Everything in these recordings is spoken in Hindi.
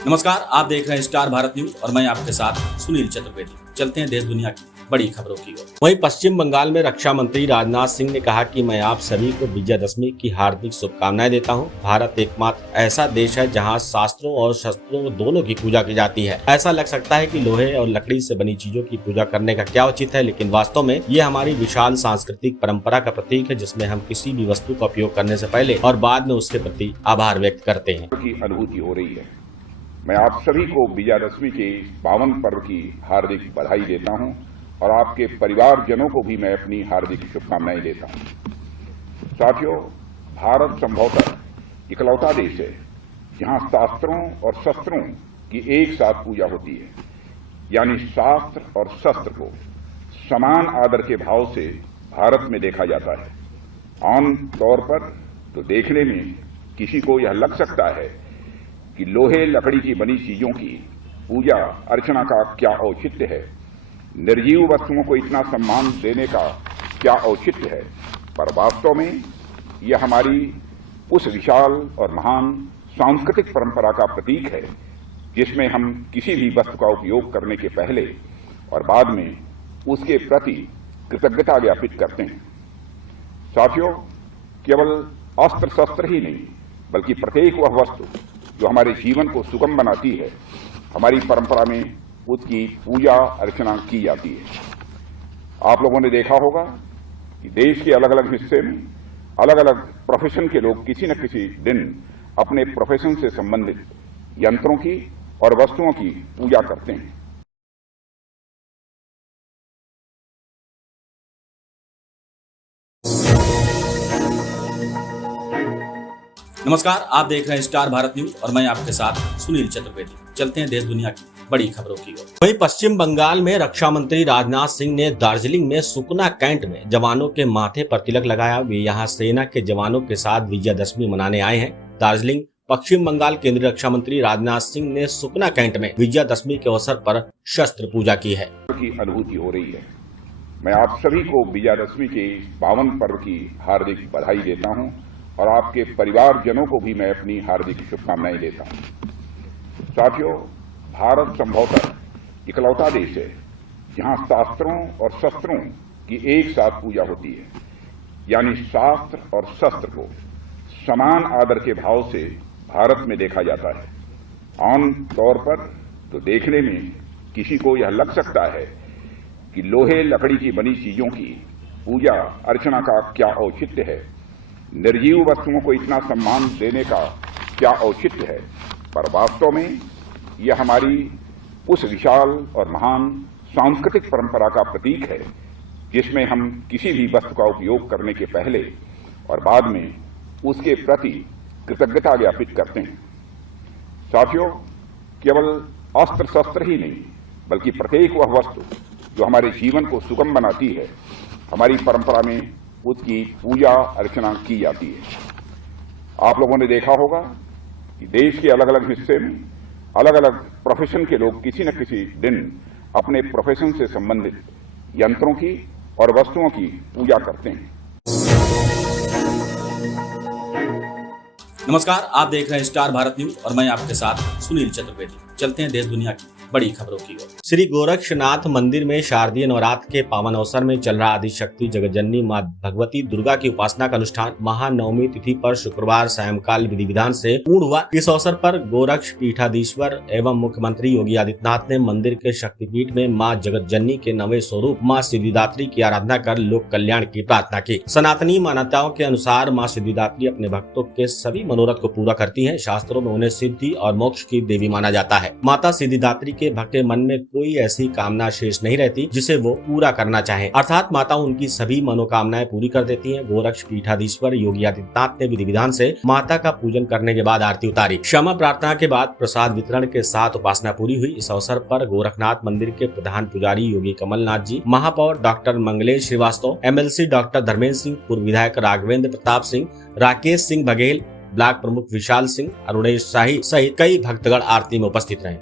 नमस्कार, आप देख रहे हैं स्टार भारत न्यूज और मैं आपके साथ सुनील चतुर्वेदी। चलते हैं देश दुनिया की बड़ी खबरों की ओर। वहीं पश्चिम बंगाल में रक्षा मंत्री राजनाथ सिंह ने कहा कि मैं आप सभी को विजयदशमी की हार्दिक शुभकामनाएं देता हूं। भारत एकमात्र ऐसा देश है जहां शास्त्रों और शस्त्रों दोनों की पूजा की जाती है। ऐसा लग सकता है कि लोहे और लकड़ी से बनी चीजों की पूजा करने का क्या उचित है, लेकिन वास्तव में ये हमारी विशाल सांस्कृतिक परंपरा का प्रतीक है, जिसमें हम किसी भी वस्तु का उपयोग करने से पहले और बाद में उसके प्रति आभार व्यक्त करते हैं। की अनुभूति हो रही है। मैं आप सभी को विजयादशमी के पावन पर्व की हार्दिक बधाई देता हूं और आपके परिवारजनों को भी मैं अपनी हार्दिक शुभकामनाएं देता हूं। साथियों, भारत संभवतः इकलौता देश है जहां शास्त्रों और शस्त्रों की एक साथ पूजा होती है, यानी शास्त्र और शस्त्र को समान आदर के भाव से भारत में देखा जाता है। आम तौर पर तो देखने में किसी को यह लग सकता है कि लोहे लकड़ी की बनी चीजों की पूजा अर्चना का क्या औचित्य है, निर्जीव वस्तुओं को इतना सम्मान देने का क्या औचित्य है, पर वास्तव में यह हमारी उस विशाल और महान सांस्कृतिक परंपरा का प्रतीक है जिसमें हम किसी भी वस्तु का उपयोग करने के पहले और बाद में उसके प्रति कृतज्ञता ज्ञापित करते हैं। साथियों, केवल अस्त्र शस्त्र ही नहीं बल्कि प्रत्येक वह वस्तु जो हमारे जीवन को सुगम बनाती है, हमारी परंपरा में उसकी पूजा अर्चना की जाती है। आप लोगों ने देखा होगा कि देश के अलग अलग हिस्से में अलग अलग प्रोफेशन के लोग किसी न किसी दिन अपने प्रोफेशन से संबंधित यंत्रों की और वस्तुओं की पूजा करते हैं। नमस्कार, आप देख रहे हैं स्टार भारत न्यूज और मैं आपके साथ सुनील चतुर्वेदी। चलते हैं देश दुनिया की बड़ी खबरों की ओर। वहीं पश्चिम बंगाल में रक्षा मंत्री राजनाथ सिंह ने दार्जिलिंग में सुकना कैंट में जवानों के माथे पर तिलक लगाया। वे यहां सेना के जवानों के साथ विजयदशमी मनाने आए हैं। दार्जिलिंग पश्चिम बंगाल केंद्रीय रक्षा मंत्री राजनाथ सिंह ने सुकना कैंट में विजयदशमी के अवसर पर शस्त्र पूजा की है। की अनुभूति हो रही है। मैं आप सभी को विजयदशमी के पावन पर्व की हार्दिक बधाई देता हूं और आपके परिवारजनों को भी मैं अपनी हार्दिक शुभकामनाएं देता हूं। साथियों, भारत संभवतः इकलौता देश है जहां शास्त्रों और शस्त्रों की एक साथ पूजा होती है, यानी शास्त्र और शस्त्र को समान आदर के भाव से भारत में देखा जाता है। आम तौर पर तो देखने में किसी को यह लग सकता है कि लोहे लकड़ी की बनी चीजों की पूजा अर्चना का क्या औचित्य है, निर्जीव वस्तुओं को इतना सम्मान देने का क्या औचित्य है, पर वास्तव में यह हमारी उस विशाल और महान सांस्कृतिक परंपरा का प्रतीक है जिसमें हम किसी भी वस्तु का उपयोग करने के पहले और बाद में उसके प्रति कृतज्ञता ज्ञापित करते हैं। साथियों, केवल अस्त्र शस्त्र ही नहीं बल्कि प्रत्येक वह वस्तु जो हमारे जीवन को सुगम बनाती है, हमारी परंपरा में उसकी पूजा अर्चना की जाती है। आप लोगों ने देखा होगा कि देश के अलग अलग हिस्से में अलग अलग प्रोफेशन के लोग किसी न किसी दिन अपने प्रोफेशन से संबंधित यंत्रों की और वस्तुओं की पूजा करते हैं। नमस्कार, आप देख रहे हैं स्टार भारत न्यूज और मैं आपके साथ सुनील चतुर्वेदी। चलते हैं देश दुनिया की बड़ी खबरों की ओर। श्री गोरक्षनाथ मंदिर में शारदीय नवरात्र के पावन अवसर में चल रहा आदिशक्ति जगतजननी मां भगवती दुर्गा की उपासना का अनुष्ठान महानवमी तिथि पर शुक्रवार सायंकाल विधि विधान से पूर्ण हुआ। इस अवसर पर गोरक्ष पीठाधीश्वर एवं मुख्यमंत्री योगी आदित्यनाथ ने मंदिर के शक्तिपीठ में मां जगतजननी के नवे स्वरूप मां सिद्धिदात्री की आराधना कर लोक कल्याण की प्रार्थना की। सनातनी मान्यताओं के अनुसार मां सिद्धिदात्री अपने भक्तों के सभी मनोरथ को पूरा करती है। शास्त्रों में उन्हें सिद्धि और मोक्ष की देवी माना जाता है। माता सिद्धिदात्री के भक्त के मन में कोई ऐसी कामना शेष नहीं रहती जिसे वो पूरा करना चाहे, अर्थात माता उनकी सभी मनोकामनाएं पूरी कर देती हैं। गोरक्ष पीठाधीश्वर योगी आदित्यनाथ ने विधि विधान से माता का पूजन करने के बाद आरती उतारी। क्षमा प्रार्थना के बाद प्रसाद वितरण के साथ उपासना पूरी हुई। इस अवसर पर गोरखनाथ मंदिर के प्रधान पुजारी योगी कमलनाथ जी, महापौर doctor Mangalesh Shrivastava, MLC doctor Dharmendra Singh, पूर्व विधायक राघवेंद्र प्रताप सिंह, राकेश सिंह बघेल, ब्लॉक प्रमुख विशाल सिंह, अरुणेश शाही सहित कई भक्तगण आरती में उपस्थित रहे।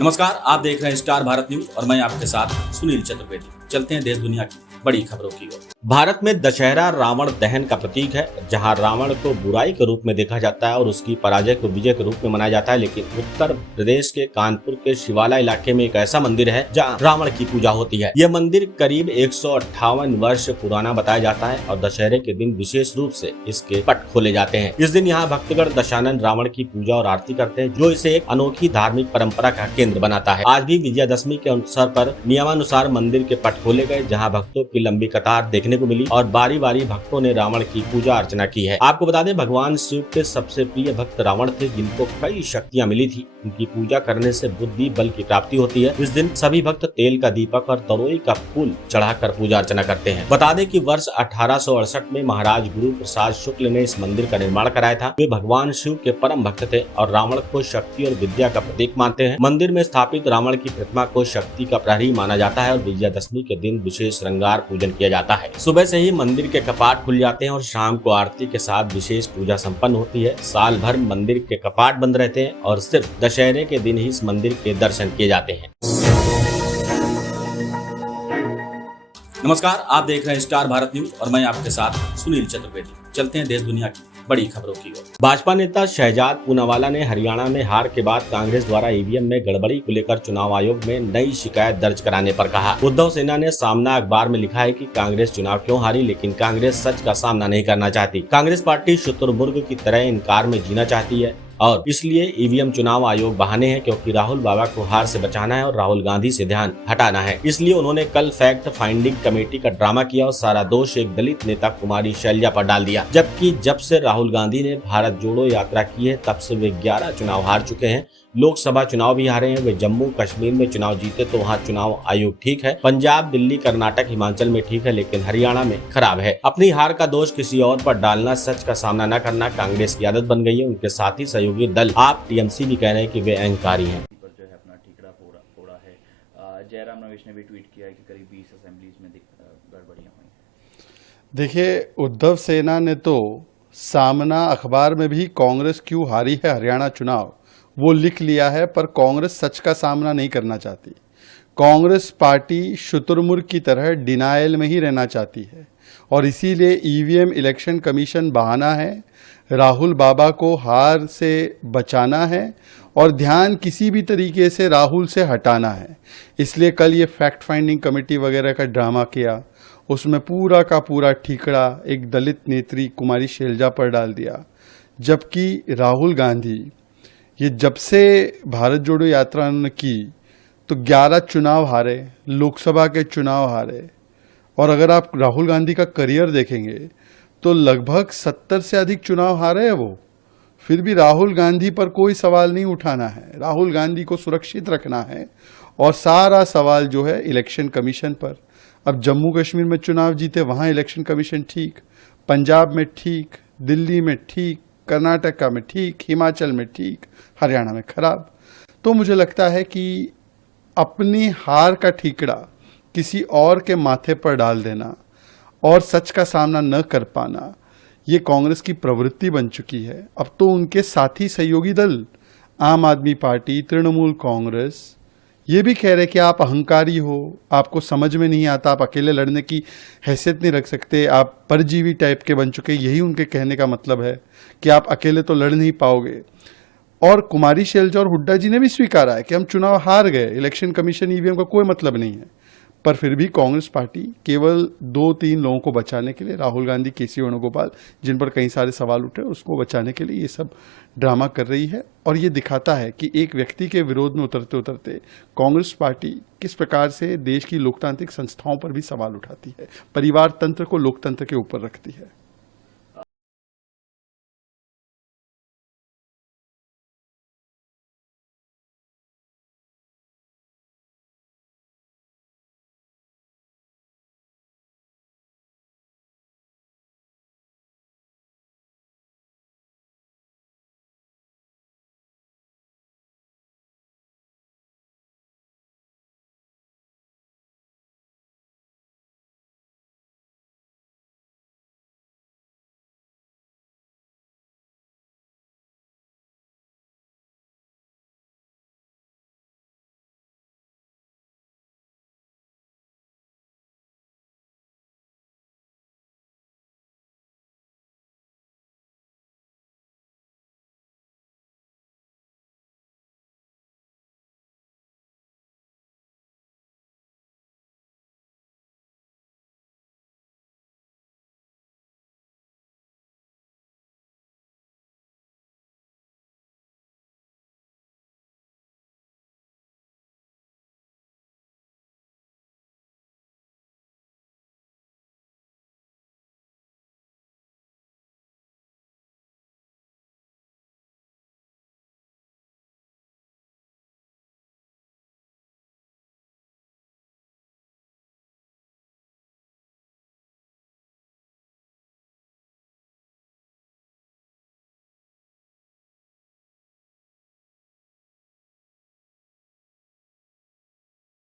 नमस्कार, आप देख रहे हैं स्टार भारत न्यूज और मैं आपके साथ सुनील चतुर्वेदी। चलते हैं देश दुनिया की बड़ी खबरों की ओर। भारत में दशहरा रावण दहन का प्रतीक है, जहां रावण को बुराई के रूप में देखा जाता है और उसकी पराजय को विजय के रूप में मनाया जाता है। लेकिन उत्तर प्रदेश के कानपुर के शिवाला इलाके में एक ऐसा मंदिर है जहां रावण की पूजा होती है। यह मंदिर करीब 158 वर्ष पुराना बताया जाता है और दशहरे के दिन विशेष रूप से इसके पट खोले जाते हैं। इस दिन यहाँ भक्तगण दशानन रावण की पूजा और आरती करते हैं, जो इसे एक अनोखी धार्मिक परंपरा का केंद्र बनाता है। आज भी विजयादशमी के अवसर पर नियमानुसार मंदिर के पट खोले गए, जहाँ भक्तों की लंबी कतार देखने को मिली और बारी बारी भक्तों ने रावण की पूजा अर्चना की है। आपको बता दें, भगवान शिव के सबसे प्रिय भक्त रावण थे, जिनको कई शक्तियां मिली थी। उनकी पूजा करने से बुद्धि बल की प्राप्ति होती है। इस दिन सभी भक्त तेल का दीपक और तरोई का फूल चढ़ाकर पूजा अर्चना करते हैं। बता दें कि वर्ष 1868 में महाराज गुरु प्रसाद शुक्ल ने इस मंदिर का निर्माण कराया था। वे भगवान शिव के परम भक्त थे और रावण को शक्ति और विद्या का प्रतीक मानते हैं। मंदिर में स्थापित रावण की प्रतिमा को शक्ति का प्रहरी माना जाता है और विजयादशमी के दिन विशेष श्रृंगार पूजन किया जाता है। सुबह से ही मंदिर के कपाट खुल जाते हैं और शाम को आरती के साथ विशेष पूजा संपन्न होती है। साल भर मंदिर के कपाट बंद रहते हैं और सिर्फ दशहरे के दिन ही इस मंदिर के दर्शन किए जाते हैं। नमस्कार, आप देख रहे हैं स्टार भारत न्यूज और मैं आपके साथ सुनील चतुर्वेदी। चलते हैं देश दुनिया की बड़ी खबरों की ओर। भाजपा नेता शहजाद पूनावाला ने हरियाणा में हार के बाद कांग्रेस द्वारा ईवीएम में गड़बड़ी को लेकर चुनाव आयोग में नई शिकायत दर्ज कराने पर कहा। उद्धव सेना ने सामना अखबार में लिखा है कि कांग्रेस चुनाव क्यों हारी, लेकिन कांग्रेस सच का सामना नहीं करना चाहती। कांग्रेस पार्टी शुतुरमुर्ग की तरह इनकार में जीना चाहती है और इसलिए ईवीएम चुनाव आयोग बहाने हैं, क्योंकि राहुल बाबा को हार से बचाना है और राहुल गांधी से ध्यान हटाना है। इसलिए उन्होंने कल फैक्ट फाइंडिंग कमेटी का ड्रामा किया और सारा दोष एक दलित नेता कुमारी शैलजा पर डाल दिया। जबकि जब से राहुल गांधी ने भारत जोड़ो यात्रा की है, तब से वे 11 चुनाव हार चुके हैं। लोकसभा चुनाव भी हारे हैं। वे जम्मू कश्मीर में चुनाव जीते तो वहाँ चुनाव आयोग ठीक है, पंजाब, दिल्ली, कर्नाटक, हिमाचल में ठीक है, लेकिन हरियाणा में खराब है। अपनी हार का दोष किसी और पर डालना, सच का सामना न करना कांग्रेस की आदत बन गई है। उनके साथी सहयोगी दल आप टीएमसी भी कह रहे हैं कि वे अहंकारी हैं। पर जो है अपना ठीकरा फोड़ा है। जयराम रमेश ने भी ट्वीट किया है कि करीब 20 असेंबलीज में गड़बड़ियां हुई। देखिए, उद्धव सेना ने तो सामना अखबार में भी कांग्रेस क्यों हारी है हरियाणा चुनाव वो लिख लिया है, पर कांग्रेस सच का सामना नहीं करना चाहती। कांग्रेस पार्टी शुतुरमुर्ग की तरह डिनायल में ही रहना चाहती है और इसीलिए ईवीएम इलेक्शन कमीशन बहाना है, राहुल बाबा को हार से बचाना है और ध्यान किसी भी तरीके से राहुल से हटाना है। इसलिए कल ये फैक्ट फाइंडिंग कमेटी वगैरह का ड्रामा किया, उसमें पूरा का पूरा ठीकरा एक दलित नेत्री कुमारी शैलजा पर डाल दिया। जबकि राहुल गांधी ये जब से भारत जोड़ो यात्रा उन्होंने की तो 11 चुनाव हारे, लोकसभा के चुनाव हारे, और अगर आप राहुल गांधी का करियर देखेंगे तो लगभग 70 से अधिक चुनाव हारे हैं वो। फिर भी राहुल गांधी पर कोई सवाल नहीं उठाना है, राहुल गांधी को सुरक्षित रखना है और सारा सवाल जो है इलेक्शन कमीशन पर। अब जम्मू कश्मीर में चुनाव जीते, वहाँ इलेक्शन कमीशन ठीक, पंजाब में ठीक, दिल्ली में ठीक, कर्नाटका में ठीक, हिमाचल में ठीक, हरियाणा में खराब। तो मुझे लगता है कि अपनी हार का ठीकरा किसी और के माथे पर डाल देना और सच का सामना न कर पाना, ये कांग्रेस की प्रवृत्ति बन चुकी है। अब तो उनके साथी सहयोगी दल आम आदमी पार्टी, तृणमूल कांग्रेस ये भी कह रहे कि आप अहंकारी हो, आपको समझ में नहीं आता, आप अकेले लड़ने की हैसियत नहीं रख सकते, आप परजीवी टाइप के बन चुके। यही उनके कहने का मतलब है कि आप अकेले तो लड़ नहीं पाओगे। और कुमारी शैलजा और हुड्डा जी ने भी स्वीकारा है कि हम चुनाव हार गए, इलेक्शन कमीशन ईवीएम का कोई मतलब नहीं है। पर फिर भी कांग्रेस पार्टी केवल 2-3 लोगों को बचाने के लिए, राहुल गांधी, केसी वेणुगोपाल, जिन पर कई सारे सवाल उठे, उसको बचाने के लिए ये सब ड्रामा कर रही है। और ये दिखाता है कि एक व्यक्ति के विरोध में उतरते उतरते कांग्रेस पार्टी किस प्रकार से देश की लोकतांत्रिक संस्थाओं पर भी सवाल उठाती है, परिवार तंत्र को लोकतंत्र के ऊपर रखती है।